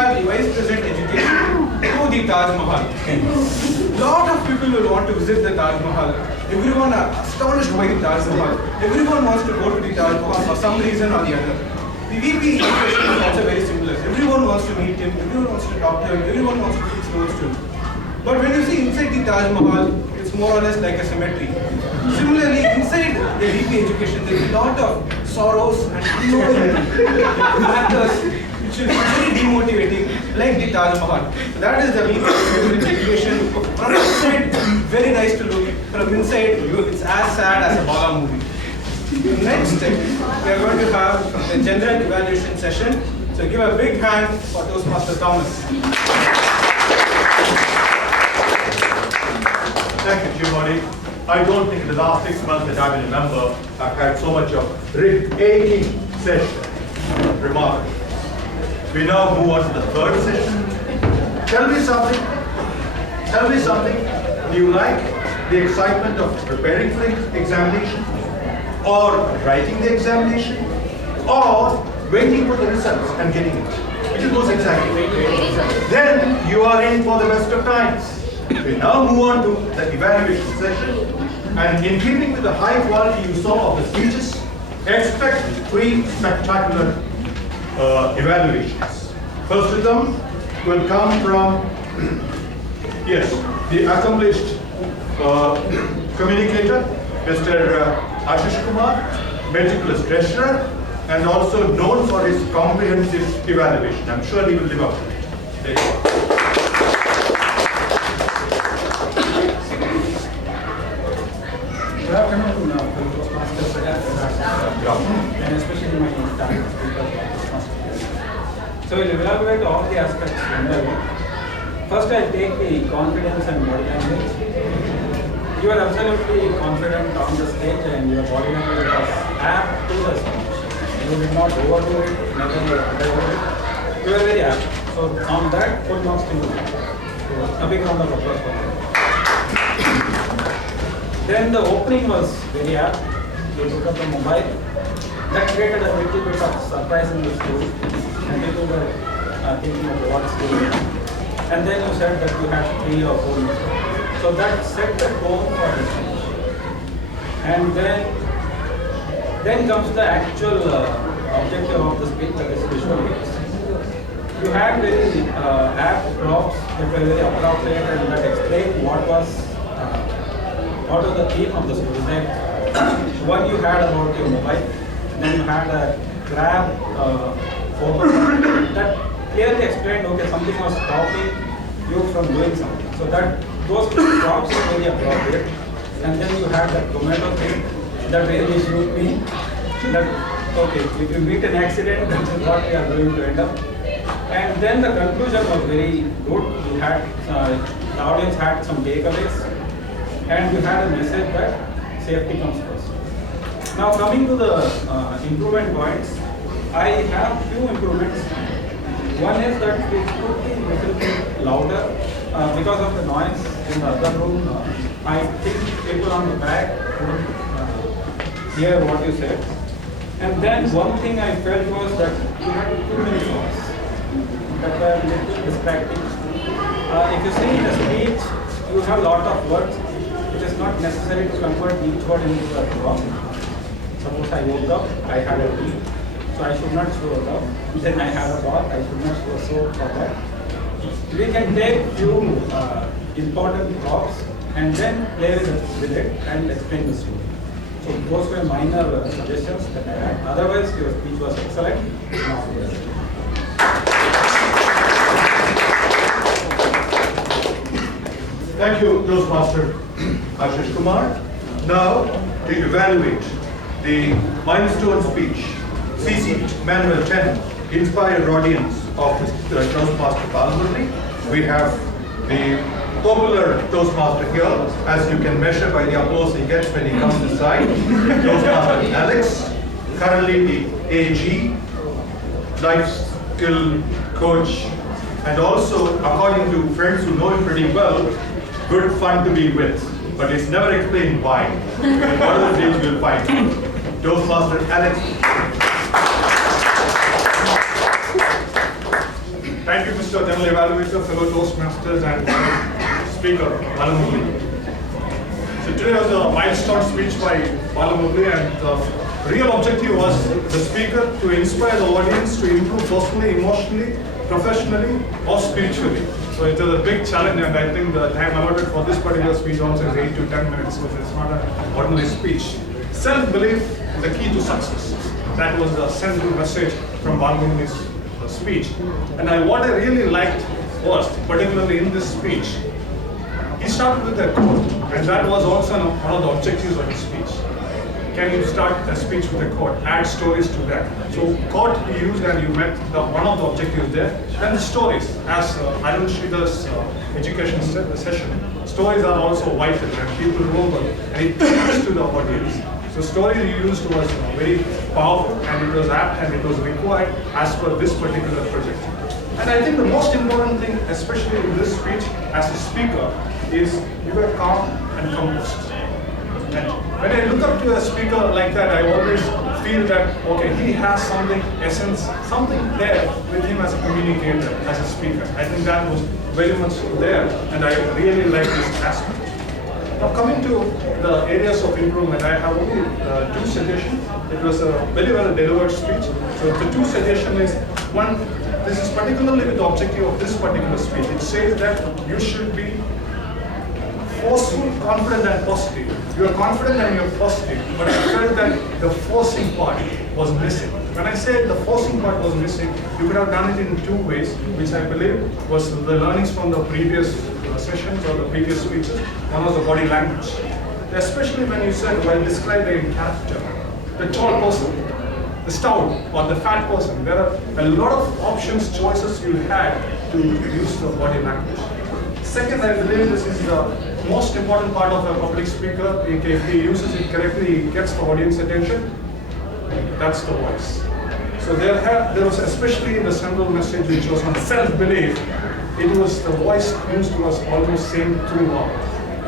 have the Vice President Education to the Taj Mahal. Lot of people will want to visit the Taj Mahal. Everyone are astonished by the Taj Mahal. Everyone wants to go to the Taj Mahal for some reason or the other. The VP education is also very similar. Everyone wants to meet him, everyone wants to talk to him, everyone wants to teach notes to him. But when you see inside the Taj Mahal, it's more or less like a cemetery. Similarly, inside the VP education, there is a lot of sorrows and unknown factors which will be very demotivating, like the Taj Mahal. That is the VP education. From outside, very nice to look. From inside, it's as sad as a Bala movie. Next, we are going to have the general evaluation session. So give a big hand for Toastmaster Thomas. Thank you, Jimoni. I don't think in the last 6 months that I will remember I've had so much of aching session. Remarkable. We now move on to the third session. Tell me something. Tell me something. Do you like the excitement of preparing for the examination? Or writing the examination? Or waiting for the results and getting it? Which is most exciting. Then you are in for the best of times. We now move on to the evaluation session, and in keeping with the high quality you saw of the speeches, expect 3 spectacular evaluations. First of them will come from, yes, the accomplished communicator, Mr. Ashish Kumar, meticulous treasurer, and also known for his comprehensive evaluation. I'm sure he will live up to it. There you go. Good afternoon, Toastmasters, and especially my target speakers. So we'll evaluate all the aspects generally. First, I'll take the confidence and body language. You are absolutely confident on the stage, and your body language was apt to the speech. You did not overdo it, never underdo it. You are very apt. So on that, full marks to you. So, a big round of applause for that. Then the opening was very apt. You took up the mobile. That created a little bit of surprise in the school, and people were thinking of what's going on. And then you said that you had 3 or 4 minutes. So that set the tone for the speech. And then comes the actual objective of the speech, that is visual aids. You had very apt props that were very appropriate and that explained what was the theme of the story. Like one you had about your mobile, then you had a grab photo that clearly explained, okay, something was stopping you from doing something. So that those props are very appropriate. And then you had that tomato thing that really showed me that, okay, if you meet an accident, that is what we are going to end up. And then the conclusion was very good. You had, the audience had some takeaways. And you had a message that safety comes first. Now coming to the improvement points, I have few improvements. One is that we could be a little bit louder because of the noise in the other room. I think people on the back couldn't hear what you said. And then one thing I felt was that you had too many songs that were a little distracting. If you see in a speech, you have a lot of words. It is not necessary to convert each word into a prompt. Suppose I woke up, I had a tea, so I should not show a cup. Then I had a bath, I should not show a soap for that. We can take few important props and then play with it and explain the story. So those were minor suggestions that I had. Otherwise, your speech was excellent. Thank you, Toastmaster Ashish Kumar. Now, to evaluate the milestone speech, CC Manual 10, inspired audience of the Toastmaster Balamurli. We have the popular Toastmaster here, as you can measure by the applause he gets when he comes inside. Toastmaster Alex, currently the AG, life skill coach, and also, according to friends who know him pretty well, good fun to be with. But it's never explained why. One of the days we'll find. Toastmaster Alex. Thank you, Mr. General Evaluator, fellow Toastmasters, and Speaker, Balamurli. So today was a milestone speech by Balamurli, and the real objective was the speaker to inspire the audience to improve personally, emotionally, professionally, or spiritually. So it was a big challenge, and I think the time allotted for this particular speech also is 8 to 10 minutes, so it's not an ordinary speech. Self-belief is the key to success. That was the central message from Balamurli's speech. And what I really liked was, particularly in this speech, he started with a quote, and that was also one of the objectives of his speech. Can you start a speech with a quote? Add stories to that. So quote he used, and you met one of the objectives there. Then the stories, as Arun Sridhar's education session, stories are also vital, and people remember, and it connects to the audience. So story you used was very powerful, and it was apt, and it was required as per this particular project. And I think the most important thing, especially in this speech as a speaker, is you were calm and composed. And when I look up to a speaker like that, I always feel that, okay, he has something, essence, something there with him as a communicator, as a speaker. I think that was very much there, and I really like this aspect. Now coming to the areas of improvement, I have only 2 suggestions. It was a very well delivered speech. So the 2 suggestions is, one, this is particularly with the objective of this particular speech. It says that you should be forceful, confident, and positive. You are confident and you are positive, but I felt that the forcing part was missing. When I said the forcing part was missing, you could have done it in 2 ways, which I believe was the learnings from the previous sessions or the previous speeches. One was the body language. Especially when you said, while describing character, the tall person, the stout or the fat person, there are a lot of options, choices you had to use the body language. Second, I believe this is the most important part of a public speaker. If he uses it correctly, he gets the audience attention. That's the voice. So there was, especially in the central message which was on self-belief, it was the voice used was almost same throughout.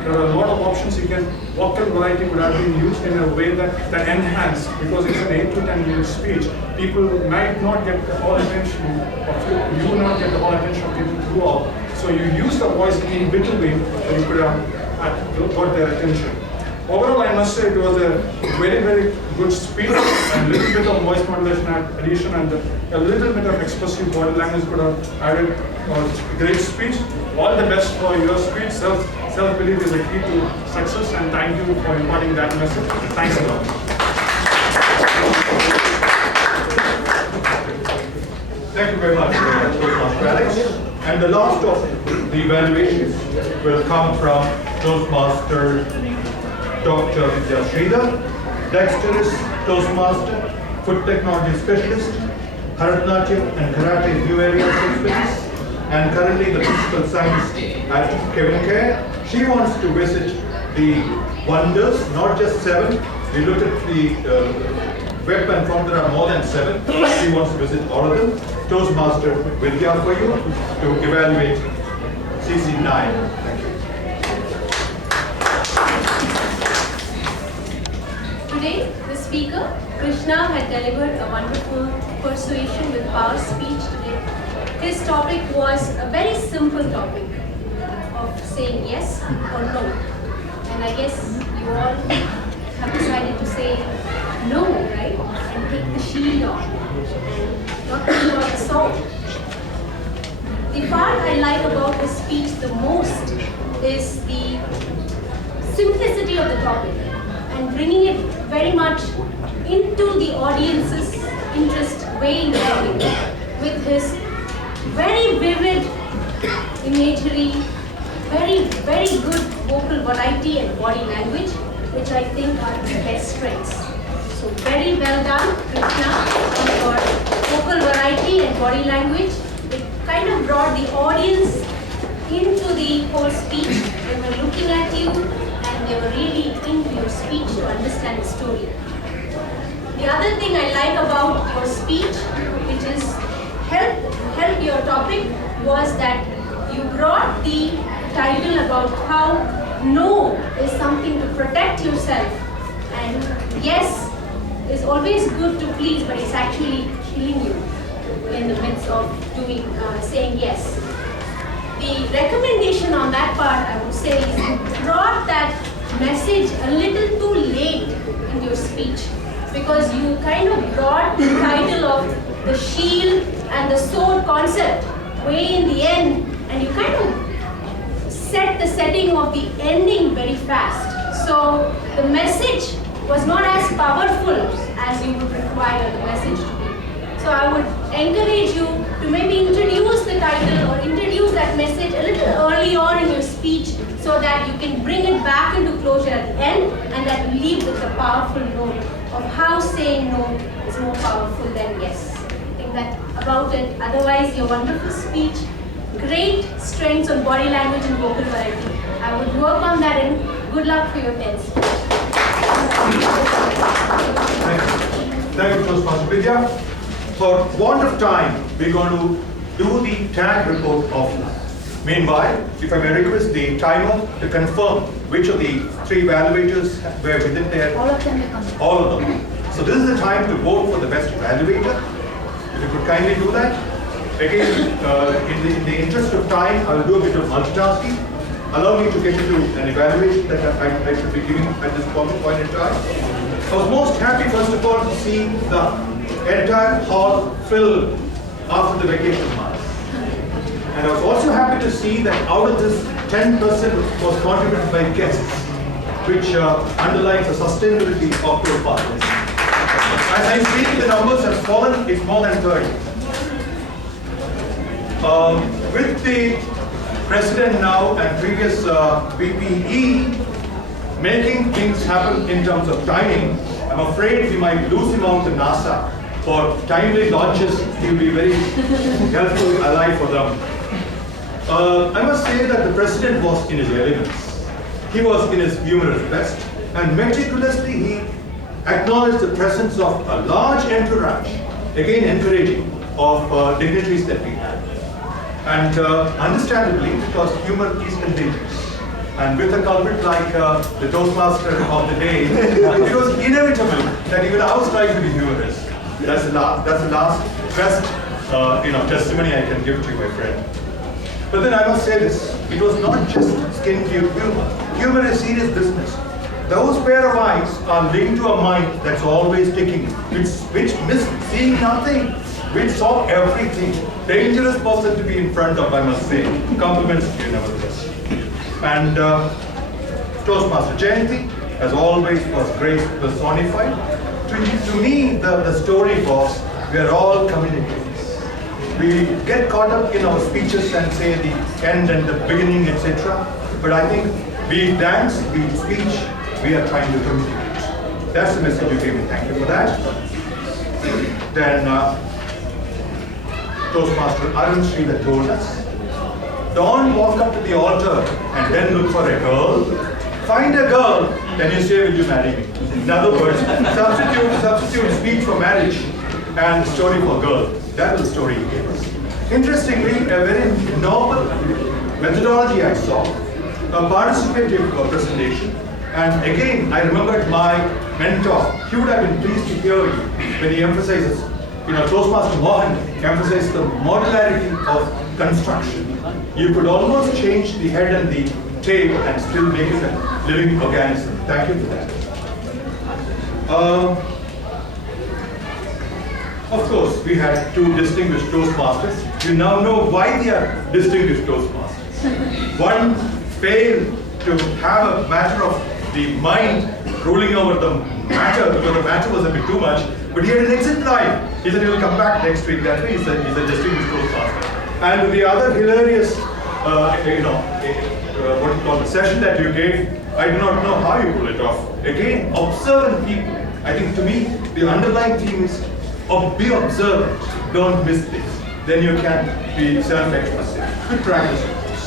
There are a lot of options. You can, vocal variety could have been used in a way that enhanced, because it's an 8 to 10 minute speech. People might not get the whole attention, or you will not get the whole attention of people throughout. So you use the voice in between, so you could have got their attention. Overall, I must say it was a very, very good speech, and a little bit of voice modulation addition, and a little bit of expressive body language could have added a great speech. All the best for your speech. Self-belief is a key to success, and thank you for imparting that message. Thanks a lot. Thank you very much, Toastmaster Alex. And the last of the evaluations will come from Toastmaster Dr. Vidya Sridhar, dexterous Toastmaster, foot technology specialist, Bharatanatyam and Karate new areas of expertise, and currently the principal science at Kevin Care. She wants to visit the wonders, not just 7. We looked at the web and found there are more than 7. She wants to visit all of them. Toastmaster Vidya for you to evaluate CC9. Thank you. Today, the speaker, Krishna, had delivered a wonderful persuasion with power speech today. His topic was a very simple topic of saying yes or no. And I guess you all have decided to say no, right? And take the shield off and not think about the sword. The part I like about this speech the most is the simplicity of the topic and bringing it very much into the audience's interest way in the topic with his very vivid imagery, very, very good vocal variety and body language, which I think are his best strengths. So very well done, Krishna, on your vocal variety and body language. It kind of brought the audience into the whole speech. They were looking at you and they were really into your speech to understand the story. The other thing I like about your speech, which is help your topic, was that you brought the title about how no is something to protect yourself, and yes is always good to please, but it's actually killing you. in the midst of doing, saying yes. The recommendation on that part, I would say, is you brought that message a little too late in your speech, because you kind of brought the title of the shield and the sword concept way in the end, and you kind of set the setting of the ending very fast. So the message was not as powerful as you would require the message to be. So I would encourage you to maybe introduce the title or introduce that message a little early on in your speech, so that you can bring it back into closure at the end, and that will leave with a powerful note of how saying no is more powerful than yes. I think that about it. Otherwise, your wonderful speech, great strengths on body language and vocal variety. I would work on that, and good luck for your test. Thank you, Toastmaster Vidya. For want of time, we're going to do the tag report offline. Meanwhile, if I may request the timer to confirm which of the 3 evaluators were within their... All of them will come. All of them. So this is the time to vote for the best evaluator. If you could kindly do that. Again, in the interest of time, I will do a bit of multitasking. Allow me to get into an evaluation that I should be giving at this point in time. I was most happy, first of all, to see the entire hall filled after the vacation months. And I was also happy to see that out of this, 10% was contributed by guests, which underlines the sustainability of your partners. As I see, the numbers have fallen, it's more than 30. With the president now and previous VPE making things happen in terms of timing, I'm afraid we might lose him out to NASA. For timely launches, he will be very helpful ally for them. I must say that the president was in his elements. He was in his humorous best, and meticulously he acknowledged the presence of a large entourage, again encouraging, of dignitaries that we had. And understandably, because humor is contagious. And with a culprit like the Toastmaster of the day, it was inevitable that even I was trying to be humorous. That's the last best testimony I can give to you, my friend. But then I must say this, it was not just skin deep humor. Humor is serious business. Those pair of eyes are linked to a mind that's always ticking, which missed seeing nothing, which saw everything. Dangerous person to be in front of, I must say. Compliments to you nevertheless. And Toastmaster Jayanti, as always, was grace personified. To me, the story was, we are all communicators. We get caught up in our speeches and say the end and the beginning, etc. But I think, be it dance, be it speech, we are trying to communicate. That's the message you gave me. Thank you for that. Then, Toastmaster Arun Sri that told us, don't walk up to the altar and then look for a girl. Find a girl, then you say, will you marry me? In other words, substitute speech for marriage and story for girl. That was the story he gave us. Interestingly, a very novel methodology I saw, a participative presentation. And again, I remembered my mentor. He would have been pleased to hear you when he emphasizes, Toastmaster Mohan emphasizes the modularity of construction. You could almost change the head and the tail and still make it a living organism. Thank you for that. Of course, we had 2 distinguished Toastmasters. You now know why they are distinguished Toastmasters. One failed to have a matter of the mind ruling over the matter, because the matter was a bit too much, but he had an exit line. He said he will come back next week. That way he's a distinguished Toastmaster. And the other hilarious, what you call the session that you gave, I do not know how you pull it off. Again, observant people. I think to me, the underlying theme is be observant, don't miss things. Then you can be self-expressive. Good practice, of course.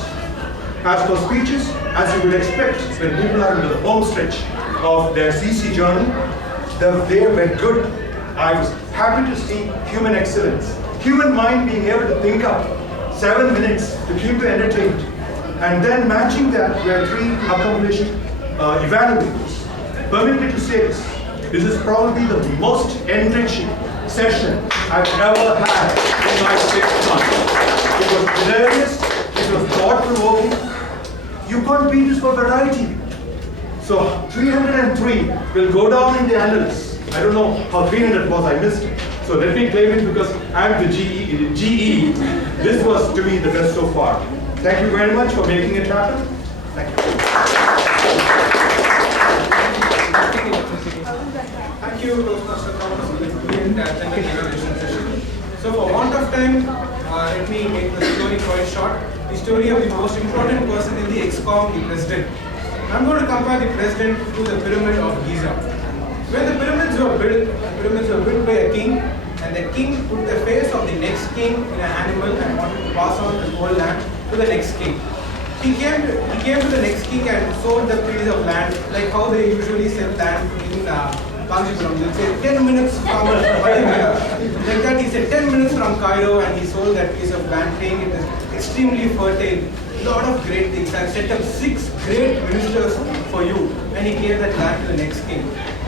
As for speeches, as you would expect, when people are into the home stretch of their CC journey, they were good. I was happy to see human excellence. Human mind being able to think up 7 minutes to keep you entertained. And then matching that were 3 accomplished evaluators. Permit me to say this. This is probably the most enriching session I've ever had in my 6 months. It was hilarious, it was thought-provoking. You can't beat this for variety. So 303 will go down in the annals. I don't know how 300 was, I missed it. So let me claim it because I'm the GE. This was to me the best so far. Thank you very much for making it happen. Thank you. Thank you, Toastmaster Thomas, for the brilliant attended inauguration session. So for want of time, let me make the story quite short. The story of the most important person in the ExCom, the president. I'm going to compare the president to the pyramid of Giza. When the pyramids were built by a king, and the king put the face of the next king in an animal and wanted to pass on the whole land to the next king. He came to the next king and sold the piece of land, like how they usually sell land in Kanchipuram. They'll say 10 minutes from like that. He said 10 minutes from Cairo, and he sold that piece of land, saying it is extremely fertile, lot of great things, and set up 6 great ministers for you. And he gave that land to the next king.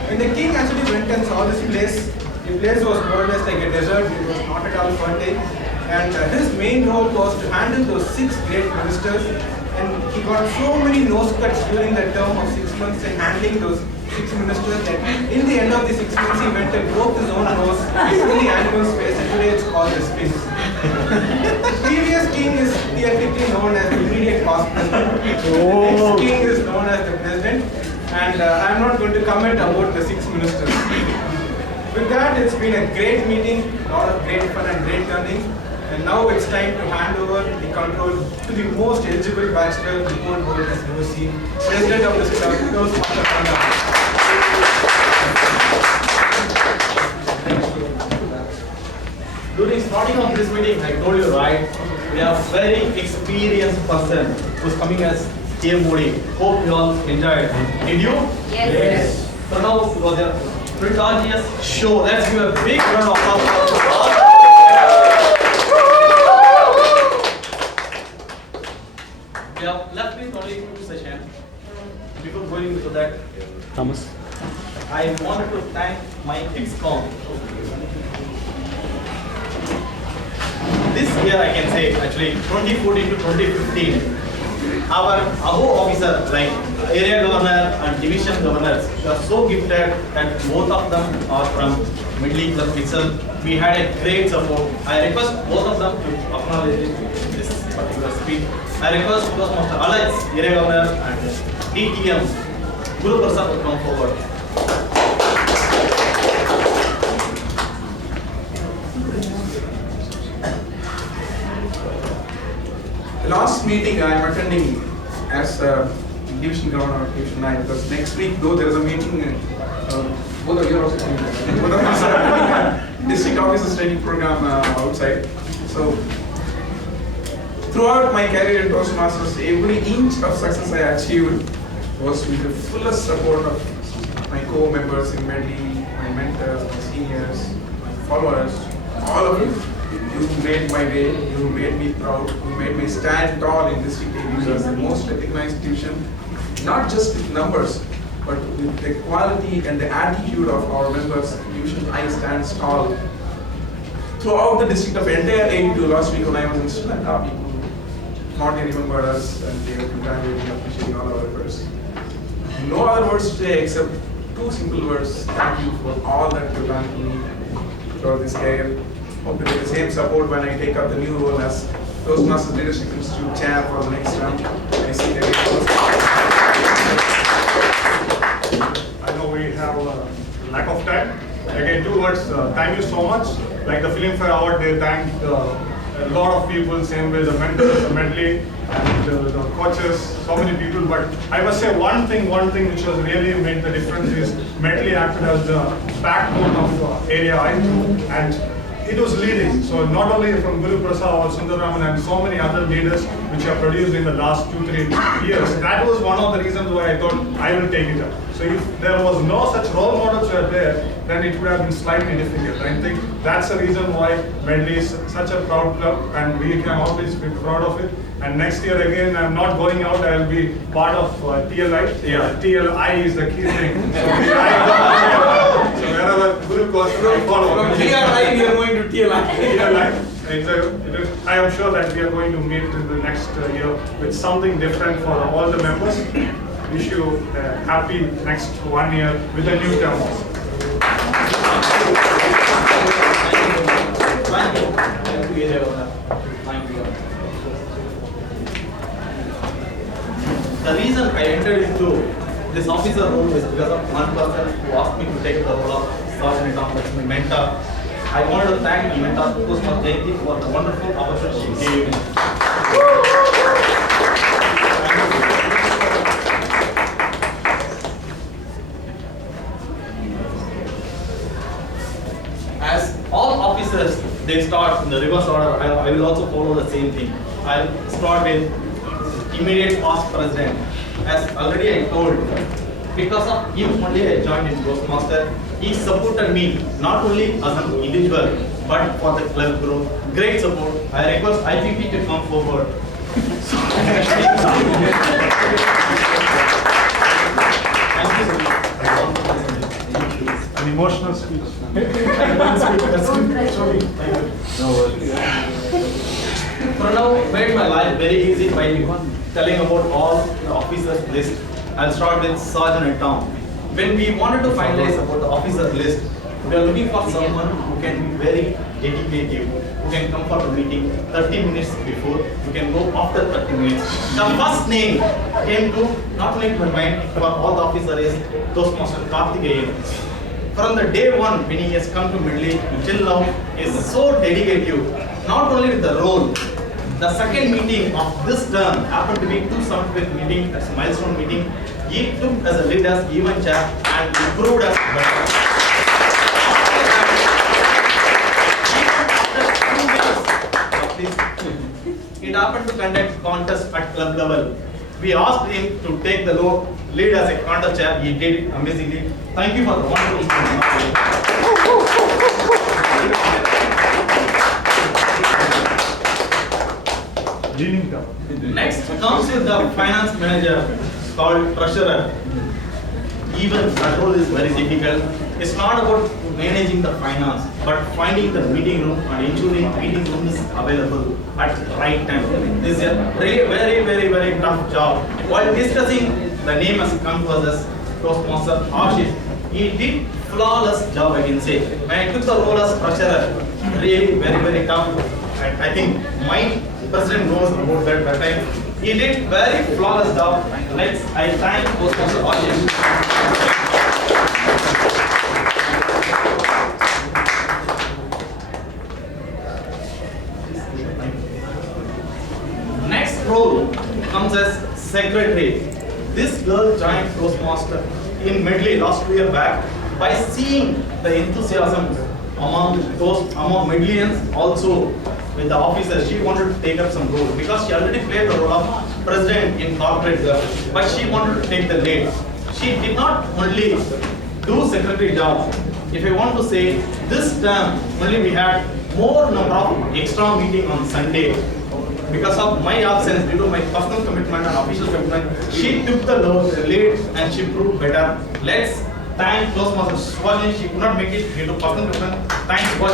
When the king actually went and saw this place, the place was more or less like a desert. It was not at all fertile. And his main role was to handle those 6 great ministers. And he got so many nose cuts during the term of 6 months in handling those 6 ministers that in the end of the 6 months he went and broke his own nose in the animal's face, and today it's called the Sphinx. The previous king is theoretically known as the immediate past president. The next king is known as the president. And I'm not going to comment about the 6 ministers. With that, it's been a great meeting, a lot of great fun and great learning. And now it's time to hand over the control to the most eligible bachelor the whole world has ever seen, president of this club, Toastmaster Thomas. During starting of this meeting, I told you right, we have a very experienced person who's coming as K. Modi. Hope you all enjoyed. Did you? Yes. So now it was a prodigious show. Let's give a big round of applause. We have left with only 2 sessions. Before going into that, Thomas. I wanted to thank my ExCom. This year I can say actually 2014 to 2015, our above officer like area governor and division governors are so gifted that both of them are from Medley club itself. We had a great support. I request both of them to acknowledge this particular speech. I request Toastmaster Alex, area governor, and DTM Guru Prasad to come forward. Last meeting I am attending as division governor of Division 9, because next week, though there is a meeting, both of you are also attending. Both of us are attending a district officers training program outside. So throughout my career in Toastmasters, every inch of success I achieved was with the fullest support of my co-members in Medley, my mentors, my seniors, my followers, all of you. You made my day, you made me proud, you made me stand tall in District AB as the most recognized division, not just with numbers, but with the quality and the attitude of our members. Division I stands tall. Throughout the district of entire 82 last week when I was in Sri Lanka, people not remembered us, and they have congratulating, appreciating all our efforts. No other words today except 2 simple words. Thank you for all that you've done to me throughout this career. Hope to get the same support when I take up the new role as Toastmasters Leadership Institute Chair for the next round. I see that I know we have a lack of time. Again, 2 words. Thank you so much. Like the Filmfare Award, they thanked a lot of people, same way the mentors, the Medley, and the coaches, so many people. But I must say one thing which was really made the difference is Medley acted as the backbone of Area I, and it was leading. So not only from Guru Prasad or Sundararaman and so many other leaders which have produced in the last 2-3 years. That was one of the reasons why I thought I will take it up. So if there was no such role models were there, then it would have been slightly difficult. I think that's the reason why Medley is such a proud club, and we can always be proud of it. And next year again, I'm not going out, I'll be part of TLI. Yeah, TLI is the key thing. So wherever Guru goes, I follow. From TR line, we are going to TL line. Yeah, like, I am sure that we are going to meet in the next year with something different for all the members. Wish you a happy next 1 year with a new term also. Thank you. Thank you, Area. Thank you. The reason I entered into this officer role is because of one person who asked me to take the role of sergeant at arms, that's my mentor. I wanted to thank my mentor, Kusma Jayanti, for the wonderful opportunity she gave me. As all officers, they start in the reverse order. I will also follow the same thing. I'll start with immediate past president. As already I told, because of him only I joined in Toastmaster. He supported me not only as an individual but for the club growth. Great support. I request IPP to come forward. An emotional speech. For now, made my life very easy by telling about all the officers list. I'll start with Sergeant at Arms. When we wanted to finalize about the officers list, we are looking for someone who can be very dedicated, who can come for the meeting 30 minutes before, who can go after 30 minutes. The first name came to not only to my mind for all the officers is Toastmaster Karthikeyan. From the day one when he has come to Medley till now is so dedicated, not only with the role. The second meeting of this term happened to be 275th meeting, that's a milestone meeting. He took as a lead as even chair and improved us better. It happened to conduct contest at club level. We asked him to take the lead as a contest chair. He did it amazingly. Thank you for the wonderful Next comes with the finance manager called treasurer. Even that role is very difficult. It's not about managing the finance, but finding the meeting room and ensuring meeting room is available at the right time. This is a very tough job. While discussing, the name has come to us as Toastmaster Ashish. He did flawless job, I can say. When I took the role as treasurer, really very tough. I think my president knows about that time. He did very flawless job. I thank Toastmaster Ashish. Next role comes as secretary. This girl joined Toastmaster in Medley last 2 years back. By seeing the enthusiasm among Medleyans, also with the officers, she wanted to take up some role because she already played the role of president in corporate girl, but she wanted to take the lead. She did not only do secretary job. If I want to say, this term only we had more number of extra meeting on Sunday. Because of my absence, due to my personal commitment and official commitment, she took the lead and she proved better. Let's thank Toastmaster Swajini. She could not make it due to personal commitment. Thanks for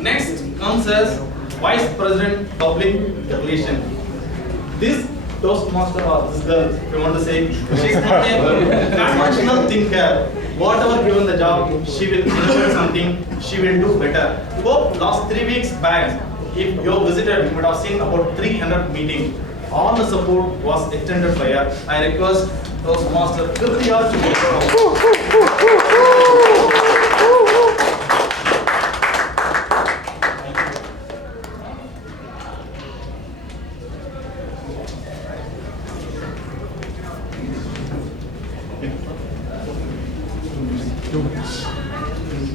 Next comes as Vice President Public Relations. This Toastmaster or this girl, if you want to say, she's not a conventional thinker. Whatever given the job, she will innovate something, she will do better. Hope last 3 weeks back, if you visited, you would have seen about 300 meetings. All the support was extended by her. I request Toastmaster Kirtiya to take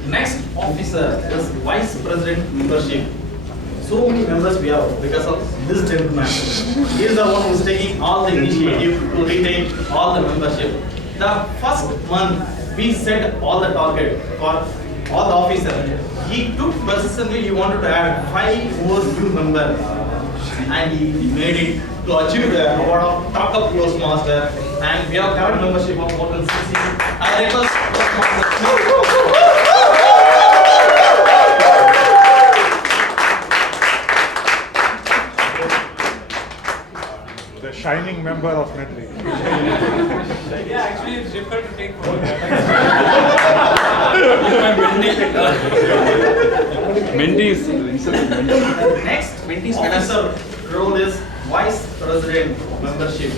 Next officer is Vice President Membership. So many members we have because of this gentleman. He is the one who is taking all the initiative to retain all the membership. The first month we set all the target for all the officers. He took persistently, he wanted to add 5 more new members and he made it to achieve the award of Top Toastmaster. and we have current membership of more than 6 years. I request The shining member of Medley. Yeah, actually it's difficult to take over. Mendy's. next officer role is vice president membership.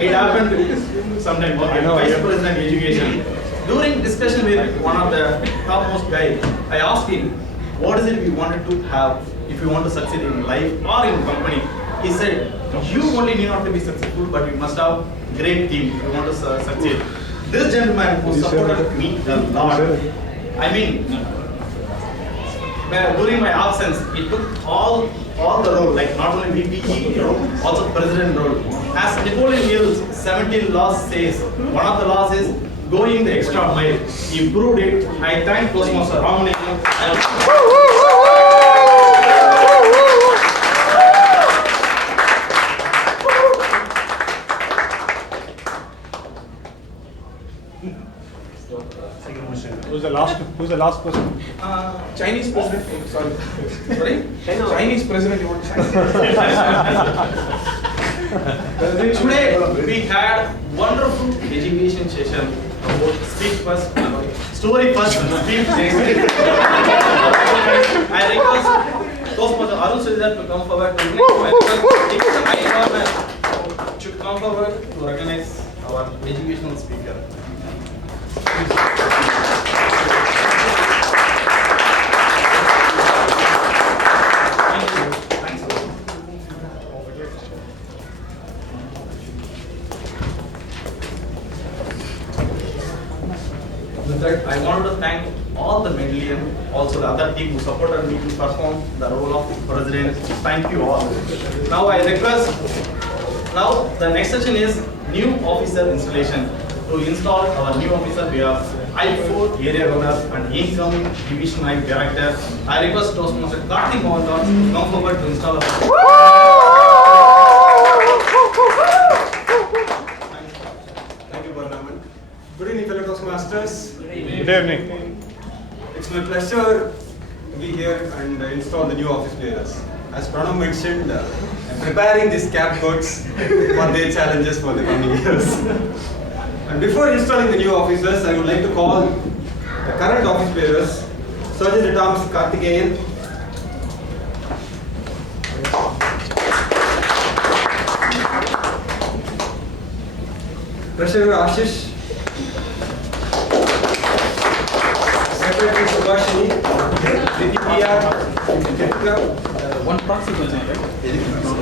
It happened sometime vice president education. During discussion with one of the topmost guy, I asked him, what is it we wanted to have if you want to succeed in life or in company? He said, you only need not to be successful, but you must have great team if you want to succeed. This gentleman who supported me a lot, I mean, during my absence, he took all the role, like not only VP role, also president role. As Napoleon Hill's 17 laws says, one of the laws is going the extra mile. He proved it. I thank Postmaster Ramani. Who's the last person? Chinese president. Oh, sorry. Sorry? Chinese president. You want to Today we had wonderful education session about speak first, story first, speak next. I request Toastmaster Arun Sridhar to come forward to should come forward to recognize our educational speaker. With that, I wanted to thank all the Medleyan, also the other team who supported me to perform the role of president. Thank you all. Now I request, now the next session is new officer installation. To install our new officer, we have I4 area runner and incoming division 9 director. I request Toastmaster Karthik Mohandas to come forward to install our Thank you, Barnaman. Good evening, fellow Toastmasters. Good evening. It's my pleasure to be here and install the new office players. As Pranav mentioned, I'm preparing these scapegoats for their challenges for the coming years. And before installing the new officers, I would like to call the current office bearers, Sergeant at Arms Karthikeyan, Treasurer Ashish, Secretary Subhashini, DPR, One proxy person, right?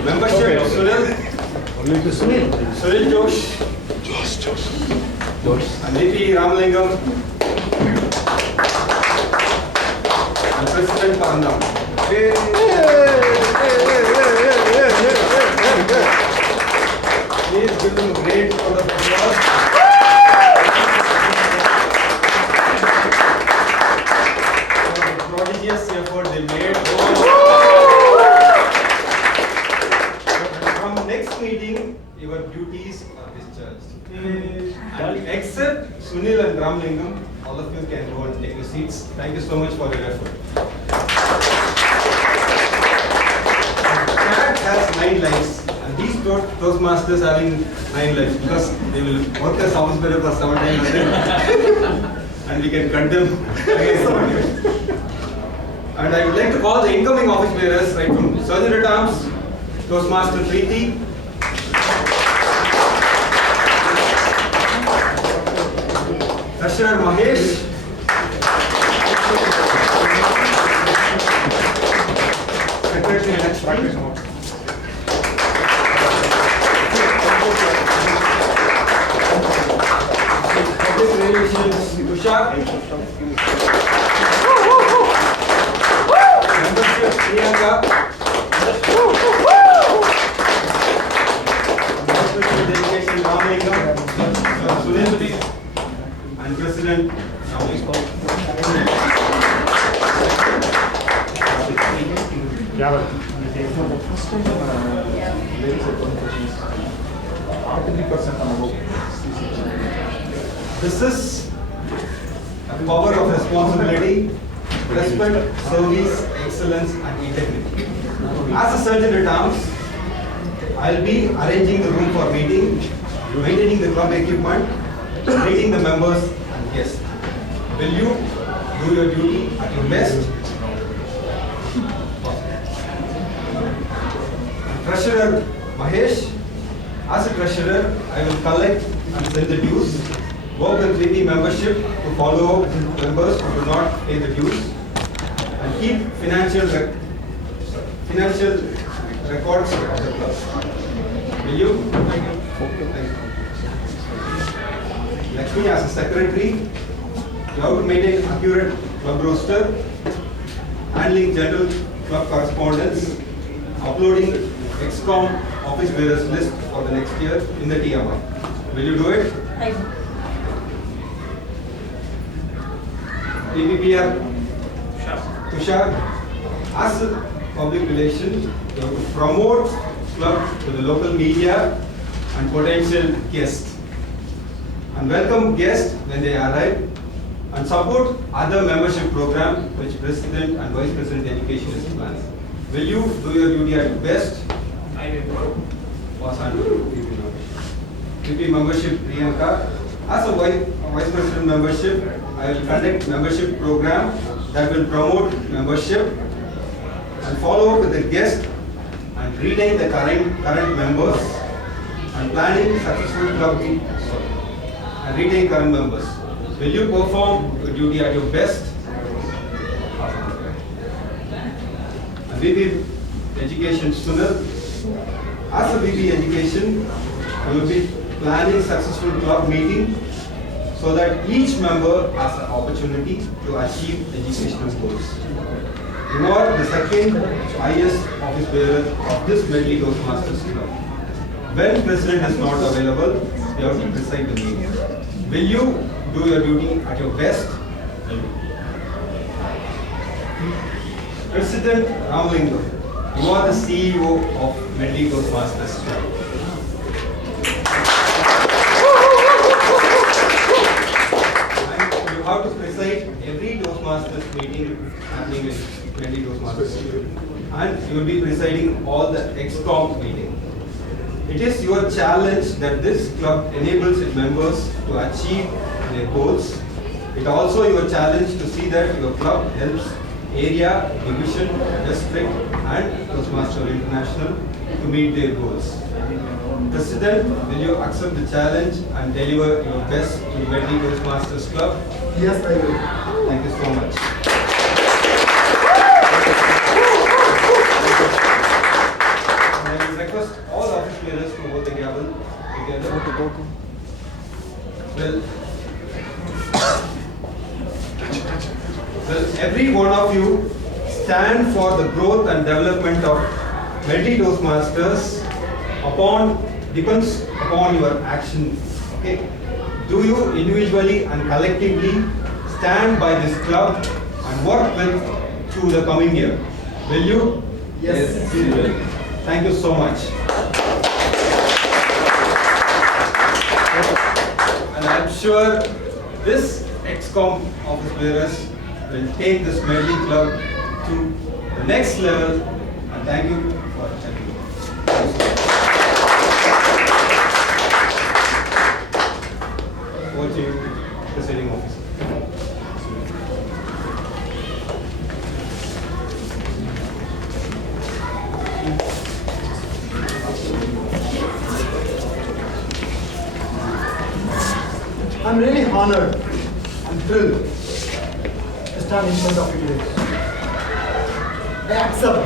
Membership Sunil, Sunil Josh, and VP Ramalingam, and President Parandam. Please give them a great round of applause. For the prodigious effort they made. From next meeting, your duties are discharged. And except Sunil and Ramlingam, all of you can go and take your seats. Thank you so much for your effort. Cat has 9 lives, and these Toastmasters having 9 lives because they will work as office bearer for 7 times and we can cut them against the market. And I would like to call the incoming office bearers right from Sergeant at Arms, Toastmaster Preeti, Treasurer Mahesh, Secretary Lakshmi, Public Relations Tushar, Membership Priyanka, Special Dedication Ramalingam, Sunil, and President Yeah, ladies at 20 questions. 43% and above. This is a power of responsibility, respect, service, excellence, and integrity. As a surgeon at arms, I'll be arranging the room for meeting, maintaining the club equipment, greeting the members and guests. Will you do your duty at your best? Treasurer Mahesh, as a treasurer, I will collect and send the dues, work with VP membership to follow up members who do not pay the dues, and keep financial records of the club. Will you? Thank you. Lakshmi, as a secretary, you have to maintain accurate club roster, handling general club correspondence, uploading ExCom office bearers list for the next year in the TMI. Will you do it? PPPR, Tushar, as a public relation, you have to promote club to the local media and potential guests, and welcome guests when they arrive, and support other membership program which President and Vice President Education is planning. Will you do your duty at your best? I will. VP membership Priyanka. As a Vice President membership, I will conduct membership program that will promote membership and follow up with the guests and retain the current members and planning successful club and retain current members. Will you perform your duty at your best? And VP Education Sunil. As a VP Education, you will be planning successful club meeting so that each member has an opportunity to achieve educational goals. You are the second highest office bearer of this Medley Toastmasters Club. When President is not available, you have to preside the meeting. Will you do your duty at your best? President Ramalingam, you are the CEO of Medley Toastmasters Club. And you have to preside every Toastmasters meeting happening in Medley Toastmasters. And you will be presiding all the ExCom meeting. It is your challenge that this club enables its members to achieve their goals. It also your challenge to see that your club helps area, division, district and Toastmaster International to meet their goals. President, will you accept the challenge and deliver your best to Medley Toastmasters Club? Yes, I will. Thank you so much. And I will request all office bearers to hold the gavel together. Well, every one of you stand for the growth and development of Medley Toastmasters depends upon your action. Okay? Do you individually and collectively stand by this club and work with through the coming year? Will you? Yes. We will. Thank you so much. And I'm sure this ExCom office bearers will take this Medley Club to the next level. And thank you for attending. Over to you, presiding officer. I'm really honored and thrilled to stand in front of you today. I accept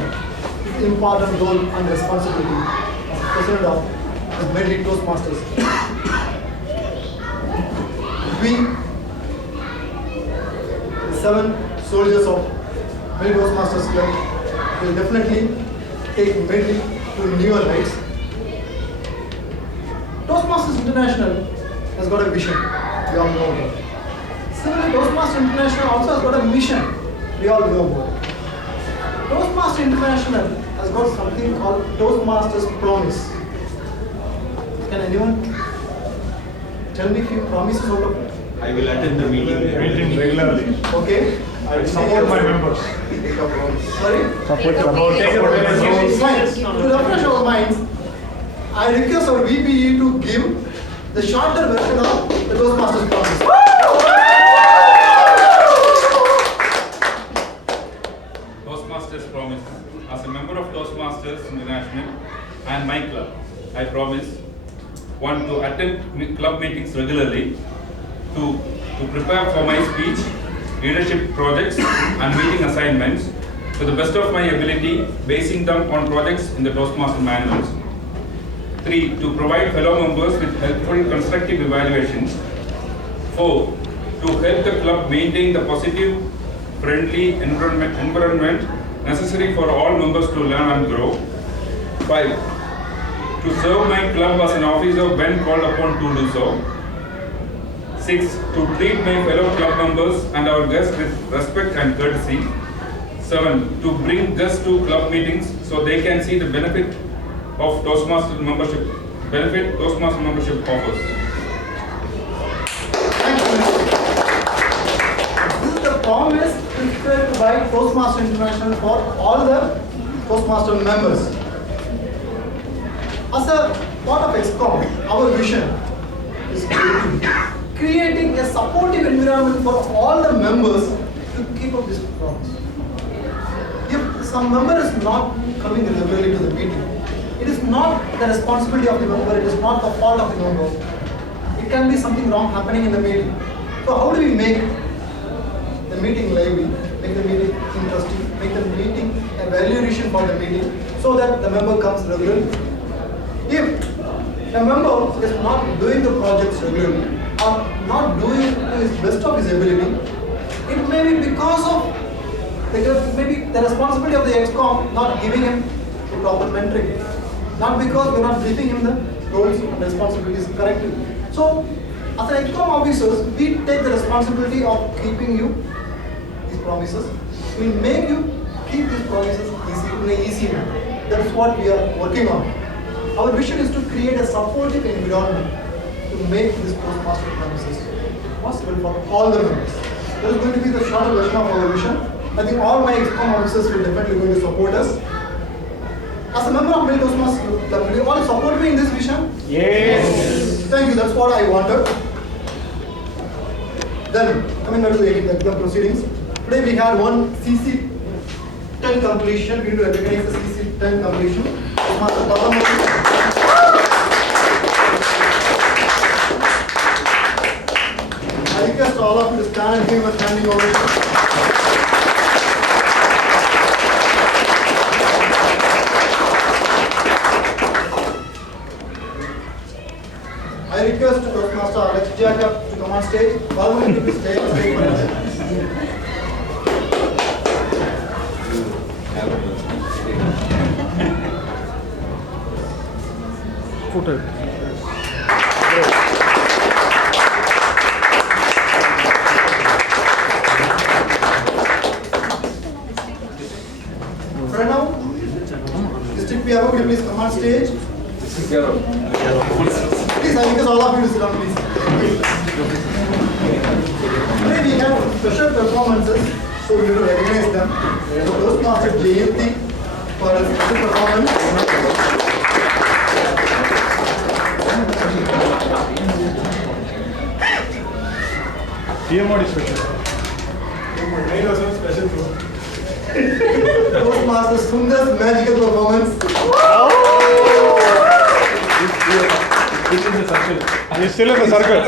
this important role and responsibility as president of the Medley Toastmasters. We, the 7 soldiers of Medley Toastmasters Club, will definitely take Medley to newer heights. Toastmasters International has got a vision. We all know about it. Similarly, Toastmasters International also has got a mission. We all know about it. Toastmasters International has got something called Toastmasters Promise. Can anyone tell me few promises out of it? I will attend the meeting regularly. Okay. I will support my members. Sorry? Take a So, fine. To refresh our minds, I request our VPE to give the shorter version of the Toastmasters promise. Toastmasters promise. As a member of Toastmasters International and my club, I promise one to attend club meetings regularly, to prepare for my speech, leadership projects and meeting assignments to the best of my ability, basing them on projects in the Toastmaster manuals. 3. To provide fellow members with helpful constructive evaluations. 4. To help the club maintain the positive, friendly environment necessary for all members to learn and grow. 5. To serve my club as an officer when called upon to do so. 6. To treat my fellow club members and our guests with respect and courtesy. 7. To bring guests to club meetings so they can see the benefit of Toastmaster membership. Toastmaster membership offers. Thank you. This is the promise prepared by Toastmaster International for all the Toastmaster members. As a part of XCOM, our vision is creating a supportive environment for all the members to keep up this promise. If some member is not coming regularly to the meeting, it is not the responsibility of the member, it is not the fault of the member. It can be something wrong happening in the meeting. So how do we make the meeting lively, make the meeting interesting, make the meeting a valuation for the meeting so that the member comes regularly? If a member is not doing the projects regularly or not doing to his best of his ability, it may be because of maybe the responsibility of the XCOM not giving him the proper mentoring, not because we are not briefing him the roles and responsibilities correctly. So, as an XCOM officers, we take the responsibility of keeping you these promises. We will make you keep these promises easy in an easy manner. That is what we are working on. Our vision is to create a supportive environment to make these Toastmaster promises possible for all the members. That is going to be the shorter version of our vision. I think all my XCOM officers will definitely going to support us. As a member of Medley Toastmasters Club, will you all support me in this vision? Yes. Thank you, that's what I wanted. Then, coming back to the club proceedings. Today we had one CC 10 completion. We need to recognize the CC 10 completion. I request all of you to stand and give a standing ovation. I request Toastmaster Alex Jacob to come on stage. Welcome to the stage. Right now, District PRO, will you please come on stage? Please, I request all of you to sit down, please. Today we have special performances, so we will recognize them. So Toastmaster JMT for a special performance. TMOD special. Mine was so special too. Toastmaster Sundar's magical performance. He's in the circle. He's still in the circle.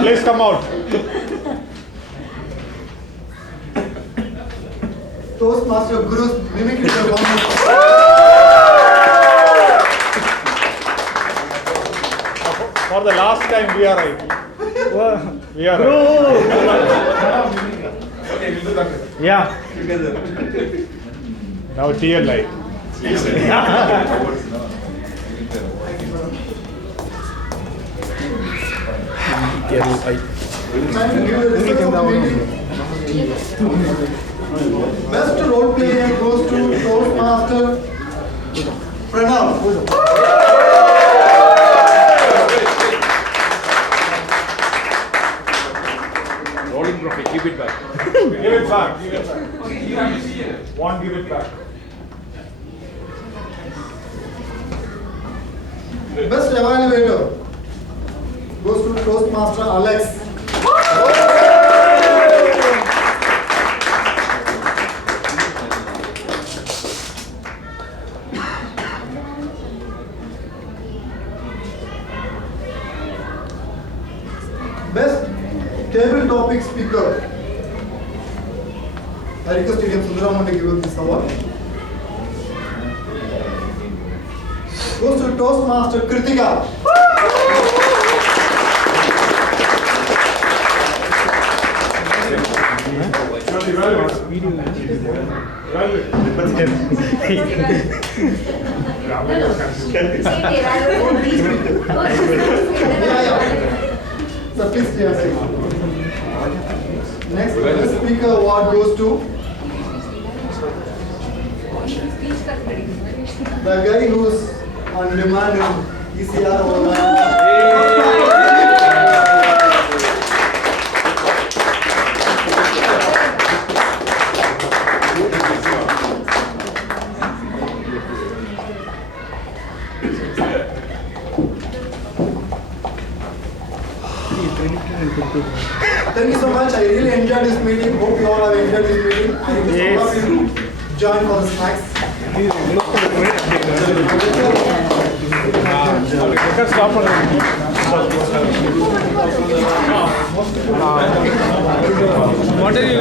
Please come out. Toastmaster Guru's mimicry performance. For the last time we are right. We are right. Okay, we'll do that. Yeah. Together. Now TL light. Time to give the results of the meeting. Best role player goes to Toastmaster Pranav. rolling trophy. Keep it back. Give it back. Give it back. One, give it back. Best evaluator goes to Toastmaster Alex. Best table topic speaker. I request Stadium Sundaram to give us this award. Goes to Toastmaster Kritika. So please stay aside. Next, best speaker award goes to the guy who's on demand in ECR Thank you so much. I really enjoyed this meeting. Hope you all have enjoyed this meeting. I request all of you to join for the snacks. What are you?